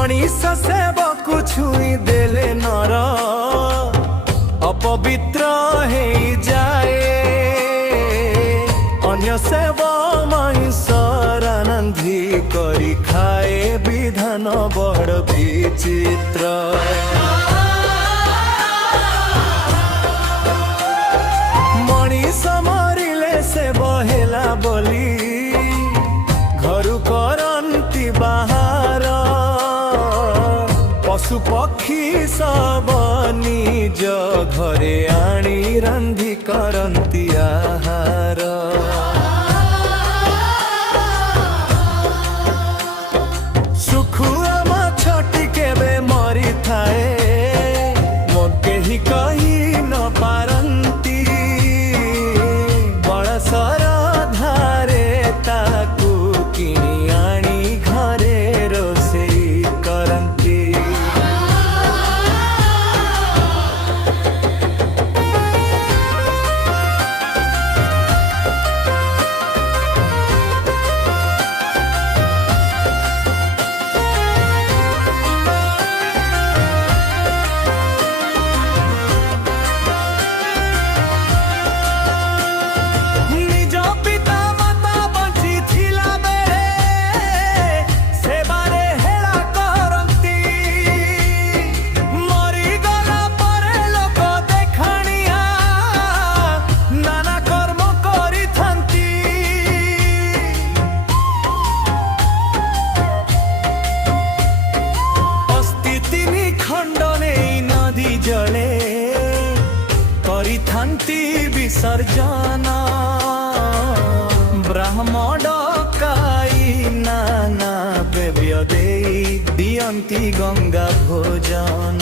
मनीष सेवक छुई देले नर अपवित्र हे जाए अन्य सेव माइसरानंदी करी खाए विधान बड़ विचित्र मनीष मरिले से बहेला बोली घरु करंती बाहर पशु पक्षी सब निज घरे आनी रांधी करंती आहार सुखुआ माछटी केबे मरी थाए मोर केही कही न पारंती बड़सर धारे ताकू किनी आनी घरे रोषेई करंती जले करिथांती विसर्जन ब्राह्मण डकाई नाना बेव्य देई दियंती गंगा भोजन।